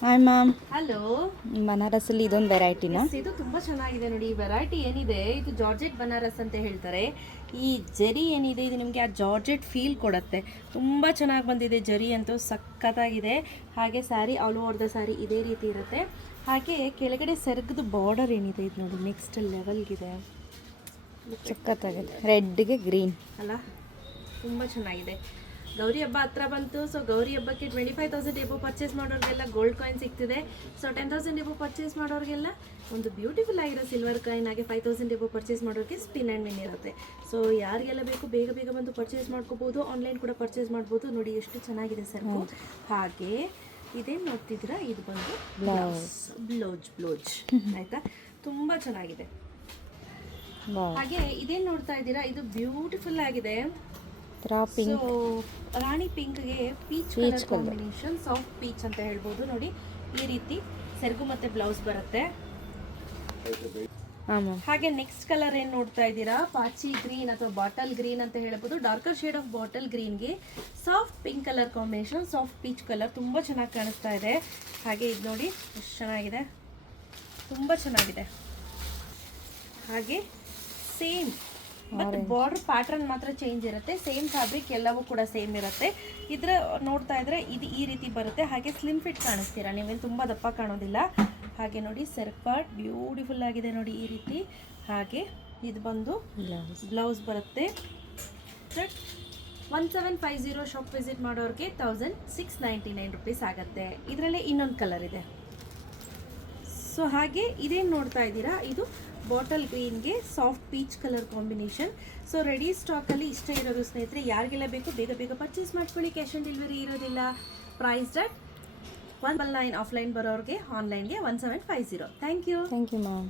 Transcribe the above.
Hi ma'am, hello. ಬನಾರಸಲ್ಲಿ ಇದೊಂದು ವೆರೈಟಿನಾ? ಇದು ತುಂಬಾ ಚೆನ್ನಾಗಿದೆ ನೋಡಿ. ವೆರೈಟಿ ಏನಿದೆ ಇದು ಜಾರ್ಜೆಟ್ ಬನಾರಸ್ ಅಂತ ಹೇಳ್ತಾರೆ. ಈ ಜರಿ ಏನಿದೆ ಇದು ನಿಮಗೆ ಆ ಜಾರ್ಜೆಟ್ ಫೀಲ್ ಕೊಡುತ್ತೆ. ತುಂಬ ಚೆನ್ನಾಗಿ ಬಂದಿದೆ. ಜರಿ ಅಂತೂ ಸಖತ್ತಾಗಿದೆ. ಹಾಗೆ sari all over the sari ಇದೇ ರೀತಿ ಇರುತ್ತೆ. ಹಾಗೆ ಕೆಳಗಡೆ ಸೆರಗದು ಬಾರ್ಡರ್ ಏನಿದೆ ಇದು ನೋಡಿ ನೆಕ್ಸ್ಟ್ ಲೆವೆಲ್ಗಿದೆ. ಸಖತ್ತಾಗಿದೆ. ರೆಡ್ಗೆ ಗ್ರೀನ್ ಅಲ್ಲ, ತುಂಬ ಚೆನ್ನಾಗಿದೆ. ಗೌರಿ ಹಬ್ಬ ಹತ್ರ ಬಂತು. ಸೊ ಗೌರಿ ಹಬ್ಬಕ್ಕೆ 25,000 ಎಬೋ ಪರ್ಚೇಸ್ ಮಾಡೋರಿಗೆಲ್ಲ ಗೋಲ್ಡ್ ಕಾಯಿನ್ ಸಿಗ್ತಿದೆ. ಸೊ 10,000 ಎಬೋ ಪರ್ಚೇಸ್ ಮಾಡೋರಿಗೆಲ್ಲ ಒಂದು ಬ್ಯೂಟಿಫುಲ್ ಆಗಿರೋ ಸಿಲ್ವರ್ ಕಾಯಿನ್. ಹಾಗೆ 5,000 ಎಬೋ ಪರ್ಚೇಸ್ ಮಾಡೋರಿಗೆ ಸ್ಪಿನ್ ಆ್ಯಂಡ್ ವಿನ್ ಇರುತ್ತೆ. ಸೊ ಯಾರಿಗೆಲ್ಲ ಬೇಕು ಬೇಗ ಬೇಗ ಬಂದು ಪರ್ಚೇಸ್ ಮಾಡ್ಕೋಬೋದು. ಆನ್ಲೈನ್ ಕೂಡ ಪರ್ಚೇಸ್ ಮಾಡ್ಬೋದು. ನೋಡಿ ಎಷ್ಟು ಚೆನ್ನಾಗಿದೆ ಸರ್. ಹಾಗೆ ಇದೇನು ನೋಡ್ತಿದ್ದೀರಾ, ಇದು ಬಂದು ಬ್ಲೌಸ್ ಆಯಿತಾ, ತುಂಬ ಚೆನ್ನಾಗಿದೆ. ಹಾಗೆ ಇದೇನು ನೋಡ್ತಾ ಇದ್ದೀರಾ, ಇದು ಬ್ಯೂಟಿಫುಲ್ ಆಗಿದೆ. ಸೊ ರಾಣಿ ಪಿಂಕ್ಗೆ peach colour combination, soft peach ಅಂತ ಹೇಳ್ಬೋದು. ನೋಡಿ ಈ ರೀತಿ ಸೆರಗು ಮತ್ತೆ ಬ್ಲೌಸ್ ಬರುತ್ತೆ. ಹಾಗೆ ನೆಕ್ಸ್ಟ್ ಕಲರ್ ಏನು ನೋಡ್ತಾ ಇದ್ದೀರಾ, ಪಾಚಿ ಗ್ರೀನ್ ಅಥವಾ ಬಾಟಲ್ ಗ್ರೀನ್ ಅಂತ ಹೇಳ್ಬೋದು. ಡಾರ್ಕರ್ ಶೇಡ್ ಆಫ್ ಬಾಟಲ್ ಗ್ರೀನ್ಗೆ soft pink colour combination, soft peach colour, ತುಂಬ ಚೆನ್ನಾಗಿ ಕಾಣಿಸ್ತಾ ಇದೆ. ಹಾಗೆ ಇದು ನೋಡಿ ಎಷ್ಟು ಚೆನ್ನಾಗಿದೆ, ತುಂಬ ಚೆನ್ನಾಗಿದೆ. ಹಾಗೆ ಸೇಮ್ ಬಟ್ ಬಾರ್ಡರ್ ಪ್ಯಾಟರ್ನ್ ಮಾತ್ರ ಚೇಂಜ್ ಇರುತ್ತೆ. ಸೇಮ್ ಫ್ಯಾಬ್ರಿಕ್ ಎಲ್ಲವೂ ಕೂಡ ಸೇಮ್ ಇರುತ್ತೆ. ಇದ್ರ ನೋಡ್ತಾ ಇದ್ರೆ ಇದು ಈ ರೀತಿ ಬರುತ್ತೆ. ಹಾಗೆ ಸ್ಲಿಮ್ ಫಿಟ್ ಕಾಣಿಸ್ತೀರಾ, ನೀವೇನು ತುಂಬ ದಪ್ಪ ಕಾಣೋದಿಲ್ಲ. ಹಾಗೆ ನೋಡಿ ಸೆರಗ್ ಪಾರ್ಟ್ ಬ್ಯೂಟಿಫುಲ್ ಆಗಿದೆ ನೋಡಿ ಈ ರೀತಿ. ಹಾಗೆ ಇದು ಬಂದು ಬ್ಲೌಸ್ ಬರುತ್ತೆ. 1750 ಶಾಪ್ ವಿಸಿಟ್ ಮಾಡೋರಿಗೆ 1699 ರುಪೀಸ್ ಆಗುತ್ತೆ. ಇದರಲ್ಲೇ ಇನ್ನೊಂದು ಕಲರ್ ಇದೆ. ಸೊ ಹಾಗೆ ಇದೇನು ನೋಡ್ತಾ ಇದ್ದೀರಾ, ಇದು ಬಾಟಲ್ ಗ್ರೀನ್ಗೆ soft peach colour combination. So ready ಸ್ಟಾಕಲ್ಲಿ ಇಷ್ಟ ಇರೋದು ಸ್ನೇಹಿತರೆ. ಯಾರಿಗೆಲ್ಲ ಬೇಕು ಬೇಗ ಬೇಗ ಪರ್ಚೇಸ್ ಮಾಡ್ಕೊಳ್ಳಿ. ಕ್ಯಾಶ್ ಆನ್ ಡೆಲಿವರಿ ಇರೋದಿಲ್ಲ. ಪ್ರೈಸ್ ಡಾಟ್ 119 ಆಫ್ಲೈನ್ ಬರೋರಿಗೆ, ಆನ್ಲೈನ್ಗೆ 1750. Thank you ma'am.